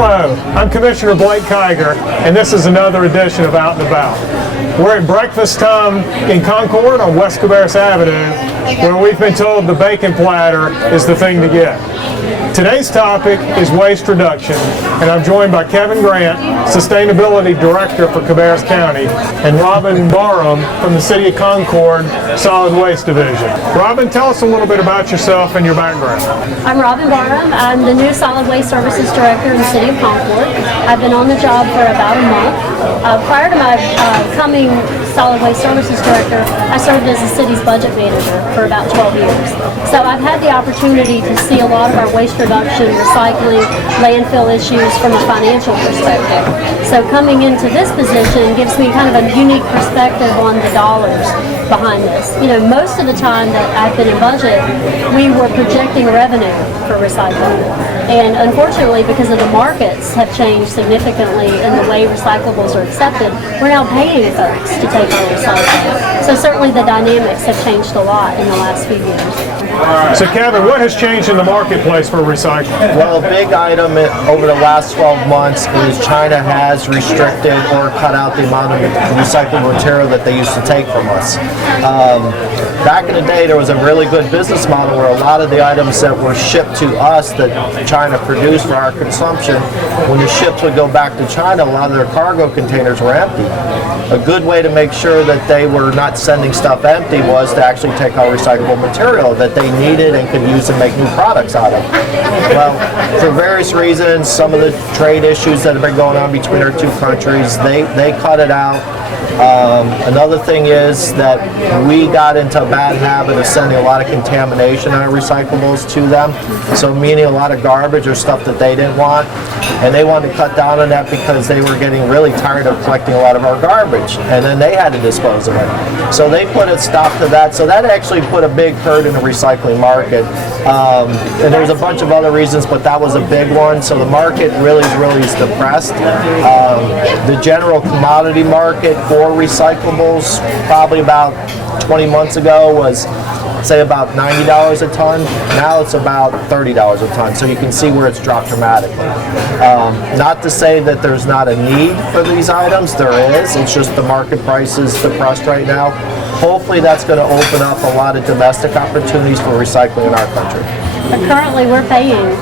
Hello, I'm Commissioner Blake Kiger, and this is another edition of Out and About. We're at breakfast time in Concord on West Cabarrus Avenue, where we've been told the bacon platter is the thing to get. Today's topic is waste reduction, and I'm joined by Kevin Grant, Sustainability Director for Cabarrus County, and Robin Barham from the City of Concord Solid Waste Division. Robin, tell us a little bit about yourself and your background. I'm Robin Barham. I'm the new Solid Waste Services Director in the City of Concord. I've been on the job for about a month. Prior to my becoming Solid Waste Services Director, I served as the city's budget manager for about 12 years. So I've had the opportunity to see a lot of our waste reduction, recycling, landfill issues from a financial perspective. So coming into this position gives me kind of a unique perspective on the dollars behind this. You know, most of the time that I've been in budget, we were projecting revenue for recycling. And unfortunately, because of the markets have changed significantly in the way recyclables are accepted, we're now paying folks to take our recycling. So certainly the dynamics have changed a lot in the last few years. So Kevin, what has changed in the marketplace for recycling? Well, a big item over the last 12 months is China has restricted or cut out the amount of recyclable material that they used to take from us. Back in the day, there was a really good business model where a lot of the items that were shipped to us that China produced for our consumption, when the ships would go back to China, a lot of their cargo containers were empty. A good way to make sure that they were not sending stuff empty was to actually take our recyclable material that they needed and could use to make new products out of. Well, for various reasons, some of the trade issues that have been going on between our two countries, they cut it out. Another thing is that we got into a bad habit of sending a lot of contamination on our recyclables to them, so meaning a lot of garbage or stuff that they didn't want, and they wanted to cut down on that because they were getting really tired of collecting a lot of our garbage, and then they had to dispose of it. So they put a stop to that, so that actually put a big hurt in the recycling market. And there's a bunch of other reasons, but that was a big one, so the market really is depressed. The general commodity market for recyclables probably about 20 months ago was say about $90 a ton. Now it's about $30 a ton, so you can see where it's dropped dramatically. Not to say that there's not a need for these items, there is, it's just the market price is depressed right now. Hopefully that's going to open up a lot of domestic opportunities for recycling in our country. But currently we're paying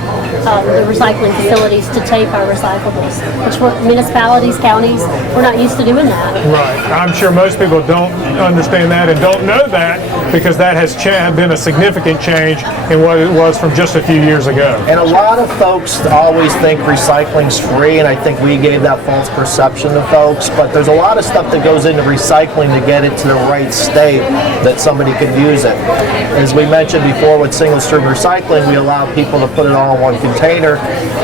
the recycling facilities to take our recyclables, which municipalities, counties, we're not used to doing that. Right. I'm sure most people don't understand that and don't know that because that has been a significant change in what it was from just a few years ago. And a lot of folks always think recycling's free, and I think we gave that false perception to folks, but there's a lot of stuff that goes into recycling to get it to the right state that somebody can use it. As we mentioned before with single stream recycling, we allow people to put it all in one container.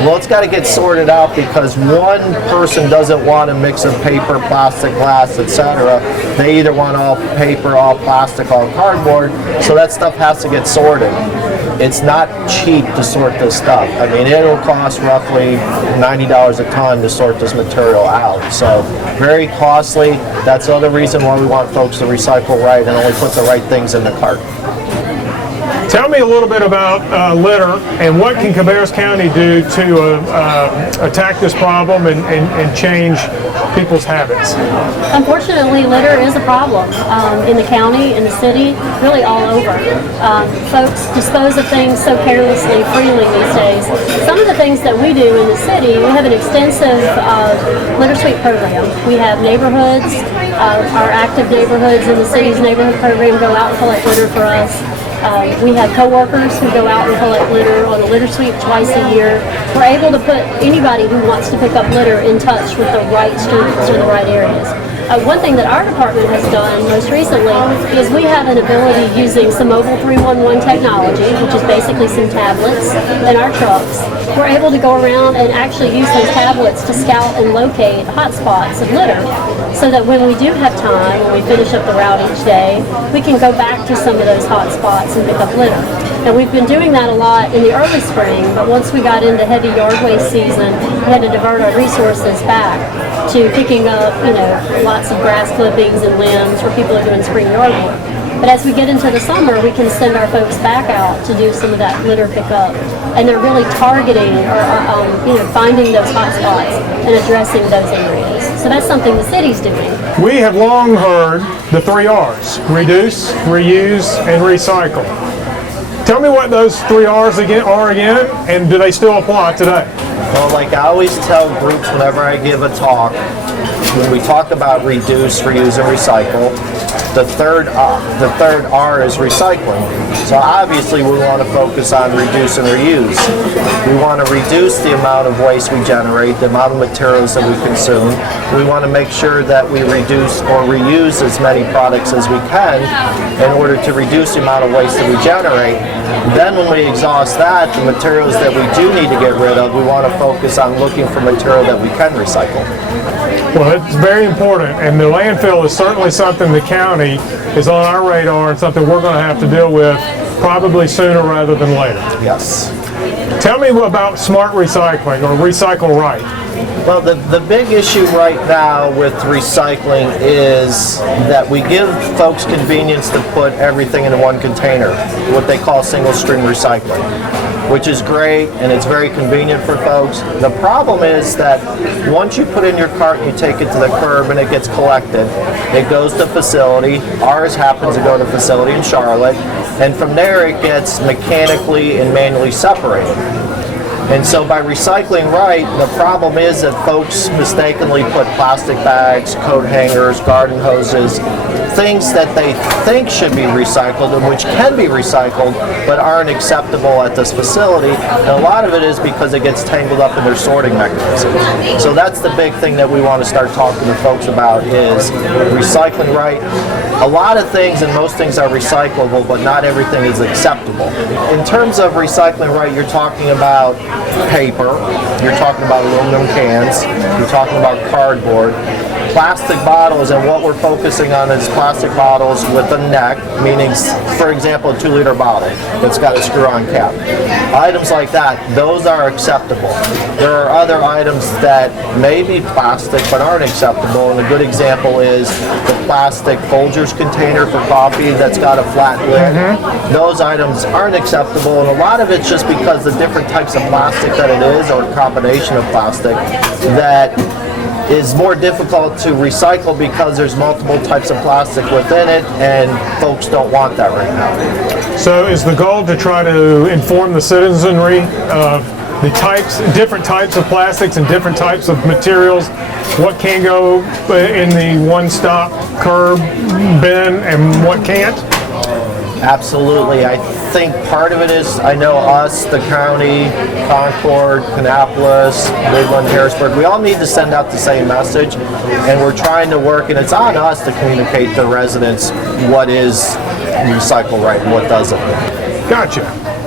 Well, it's got to get sorted out because one person doesn't want a mix of paper, plastic, glass, etc. They either want all paper, all plastic, all cardboard, so that stuff has to get sorted. It's not cheap to sort this stuff. I mean, it'll cost roughly $90 a ton to sort this material out. So very costly. That's another reason why we want folks to recycle right and only put the right things in the cart. Tell me a little bit about litter and what can Cabarrus County do to attack this problem and change people's habits? Unfortunately, litter is a problem in the county, in the city, really all over. Folks dispose of things so carelessly, freely these days. Some of the things that we do in the city, we have an extensive litter sweep program. We have neighborhoods, our active neighborhoods in the city's neighborhood program go out and collect litter for us. We have co-workers who go out and collect litter on a litter sweep twice a year. We're able to put anybody who wants to pick up litter in touch with the right streets or the right areas. One thing that our department has done most recently is we have an ability using some mobile 311 technology, which is basically some tablets in our trucks. We're able to go around and actually use those tablets to scout and locate hotspots of litter so that when we do have time, when we finish up the route each day, we can go back to some of those hotspots and pick up litter. And we've been doing that a lot in the early spring, but once we got into heavy yard waste season, we had to divert our resources back to picking up, lots of grass clippings and limbs where people are doing spring yard work. But as we get into the summer, we can send our folks back out to do some of that litter pickup, and they're really targeting or finding those hot spots and addressing those areas. So that's something the city's doing. We have long heard the 3 R's: reduce, reuse, and recycle. Tell me what those 3 R's are again, and do they still apply today? Well, like I always tell groups whenever I give a talk, when we talk about reduce, reuse, and recycle, the third R is recycling. So obviously we want to focus on reduce and reuse. We want to reduce the amount of waste we generate, the amount of materials that we consume. We want to make sure that we reduce or reuse as many products as we can in order to reduce the amount of waste that we generate. Then when we exhaust that, the materials that we do need to get rid of, we want to focus on looking for material that we can recycle. Well, it's very important, and the landfill is certainly something the county is on our radar and something we're going to have to deal with probably sooner rather than later. Yes. Tell me about smart recycling or recycle right. Well, the big issue right now with recycling is that we give folks convenience to put everything in one container, what they call single stream recycling, which is great and it's very convenient for folks. The problem is that once you put in your cart and you take it to the curb and it gets collected, it goes to facility. Ours happens to go to facility in Charlotte, and from there it gets mechanically and manually separated. And so by recycling right, the problem is that folks mistakenly put plastic bags, coat hangers, garden hoses, things that they think should be recycled and which can be recycled but aren't acceptable at this facility. And a lot of it is because it gets tangled up in their sorting mechanisms. So that's the big thing that we want to start talking to folks about is recycling right. A lot of things and most things are recyclable, but not everything is acceptable. In terms of recycling right, you're talking about paper, you're talking about aluminum cans, you're talking about cardboard, plastic bottles, and what we're focusing on is plastic bottles with a neck, meaning, for example, a 2-liter bottle that's got a screw-on cap. Items like that, those are acceptable. There are other items that may be plastic but aren't acceptable, and a good example is the plastic Folgers container for coffee that's got a flat lid. Those items aren't acceptable, and a lot of it's just because the different types of plastic that it is, or a combination of plastic, that is more difficult to recycle because there's multiple types of plastic within it, and folks don't want that right now. So is the goal to try to inform the citizenry of the different types of plastics and different types of materials, what can go in the one-stop curb bin and what can't? Absolutely. I think part of it is, I know us, the county, Concord, Kannapolis, Midland, Harrisburg, we all need to send out the same message, and we're trying to work, and it's on us to communicate to residents what is recycle right and what doesn't. Gotcha.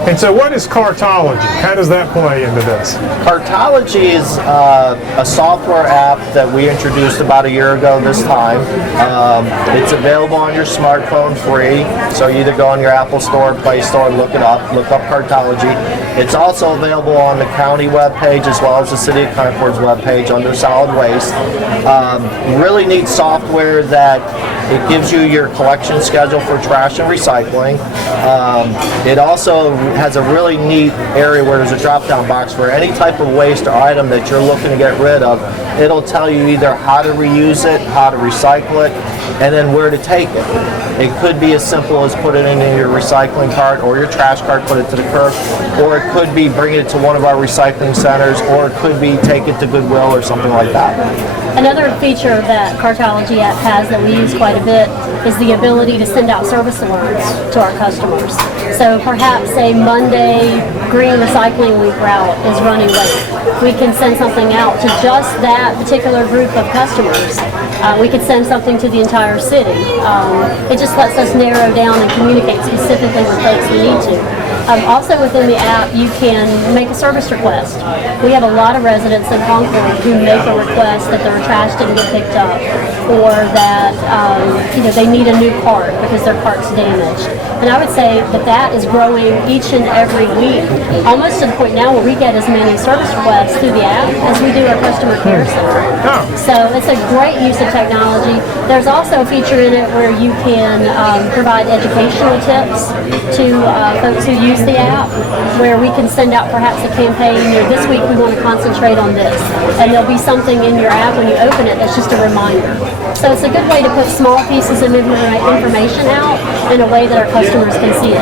And so what is Cartology? How does that play into this? Cartology is a software app that we introduced about a year ago this time. It's available on your smartphone free, so you either go on your Apple Store, Play Store, and look up Cartology. It's also available on the county webpage as well as the City of Concord's webpage under solid waste. Really neat software that it gives you your collection schedule for trash and recycling. It also has a really neat area where there's a drop-down box for any type of waste or item that you're looking to get rid of. It'll tell you either how to reuse it, how to recycle it, and then where to take it. It could be as simple as put it in your recycling cart or your trash cart, put it to the curb, or it could be bring it to one of our recycling centers, or it could be take it to Goodwill or something like that. Another feature that Cartology app has that we use quite a bit is the ability to send out service alerts to our customers. So perhaps a Monday green recycling week route is running late. We can send something out to just that particular group of customers. We could send something to the entire city. It just lets us narrow down and communicate specifically with folks we need to. Also within the app, you can make a service request. We have a lot of residents in Concord who make a request that their trash didn't get picked up, or that they need a new cart because their cart's damaged. And I would say that is growing each and every week, almost to the point now where we get as many service requests through the app as we do our customer care center. So it's a great use of technology. There's also a feature in it where you can provide educational tips to folks who use the app, where we can send out perhaps a campaign, this week we want to concentrate on this, and there'll be something in your app when you open it that's just a reminder. So it's a good way to put small pieces of information out in a way that our customers can see it.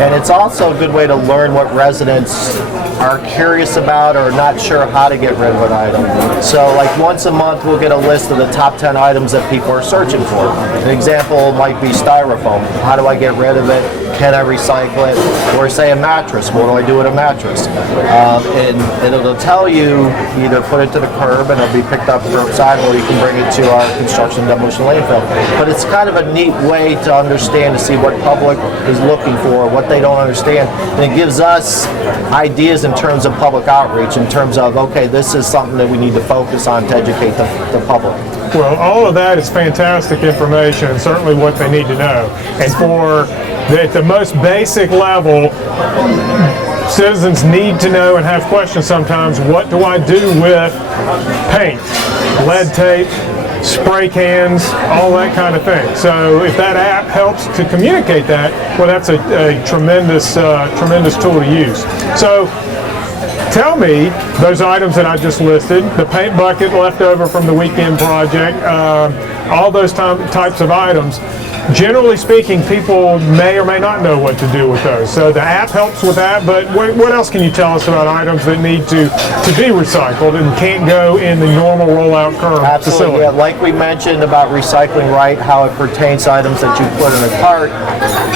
And it's also a good way to learn what residents are curious about or not sure how to get rid of an item. So like once a month we'll get a list of the top 10 items that people are searching for. An example might be styrofoam. How do I get rid of it? Can I recycle it? Or say a mattress. What do I do with a mattress? And it'll tell you either put it to the curb and it'll be picked up curbside, or you can bring it to our construction demolition landfill. But it's kind of a neat way to understand, to see what public is looking for, what they don't understand. And it gives us ideas in terms of public outreach, in terms of, okay, this is something that we need to focus on to educate the public. Well, all of that is fantastic information, and certainly what they need to know. And at the most basic level, citizens need to know and have questions sometimes. What do I do with paint, lead tape, spray cans, all that kind of thing? So if that app helps to communicate that, well, that's a tremendous tool to use. So tell me those items that I just listed, the paint bucket left over from the weekend project, all those types of items. Generally speaking, people may or may not know what to do with those. So the app helps with that, but what else can you tell us about items that need to be recycled and can't go in the normal rollout curve facility? Yeah, like we mentioned about recycling right, how it pertains to items that you put in a cart.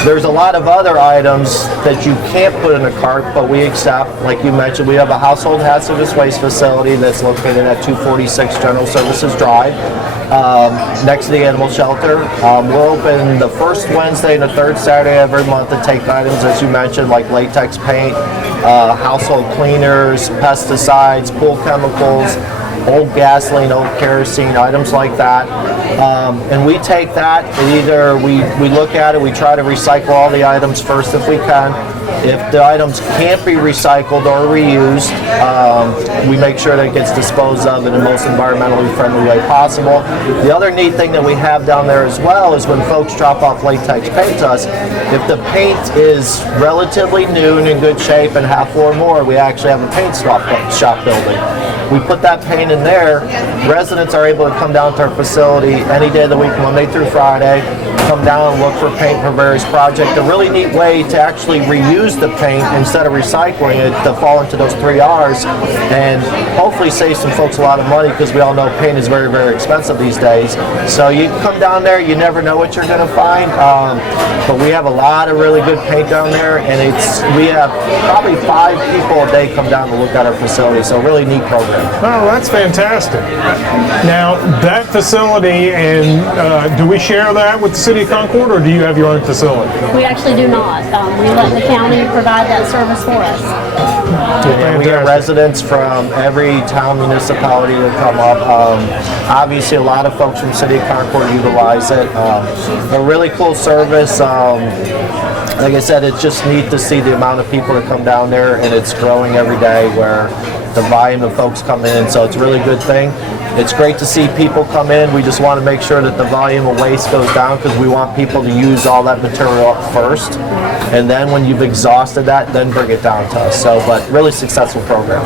There's a lot of other items that you can't put in a cart, but we accept. Like you mentioned, we have a household hazardous waste facility that's located at 246 General Services Drive, next to the animal shelter. We're open the first Wednesday and the third Saturday every month to take items, as you mentioned, like latex paint, household cleaners, pesticides, pool chemicals, old gasoline, old kerosene, items like that. And we take that, and either we look at it, we try to recycle all the items first if we can. If the items can't be recycled or reused, we make sure that it gets disposed of in the most environmentally friendly way possible. The other neat thing that we have down there as well is when folks drop off latex paint to us, if the paint is relatively new and in good shape and half or more, we actually have a paint shop building. We put that paint in there. Residents are able to come down to our facility any day of the week, Monday through Friday, come down and look for paint for various projects. A really neat way to actually reuse the paint instead of recycling it, to fall into those 3 R's, and hopefully save some folks a lot of money, because we all know paint is very, very expensive these days. So you come down there, you never know what you're going to find, but we have a lot of really good paint down there, and we have probably 5 people a day come down to look at our facility, so a really neat program. Oh, that's fantastic. Now, that facility, and do we share that with the City of Concord, or do you have your own facility? We actually do not. We let the county provide that service for us. Yeah, we get residents from every town municipality that come up. Obviously, a lot of folks from City of Concord utilize it. A really cool service. Like I said, it's just neat to see the amount of people that come down there, and it's growing every day, where the volume of folks come in, so it's a really good thing. It's great to see people come in. We just want to make sure that the volume of waste goes down, because we want people to use all that material up first, and then when you've exhausted that, then bring it down to us. So, but really successful program.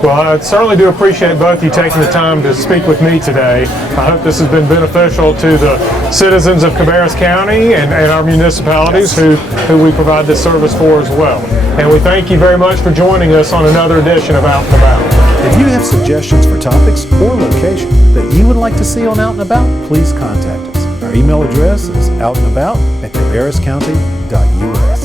Well, I certainly do appreciate both you taking the time to speak with me today. I hope this has been beneficial to the citizens of Cabarrus County and our municipalities who we provide this service for as well. And we thank you very much for joining us on another edition of Out and About. If you have suggestions for topics or location that you would like to see on Out and About, please contact us. Our email address is outandabout@cabarruscounty.us.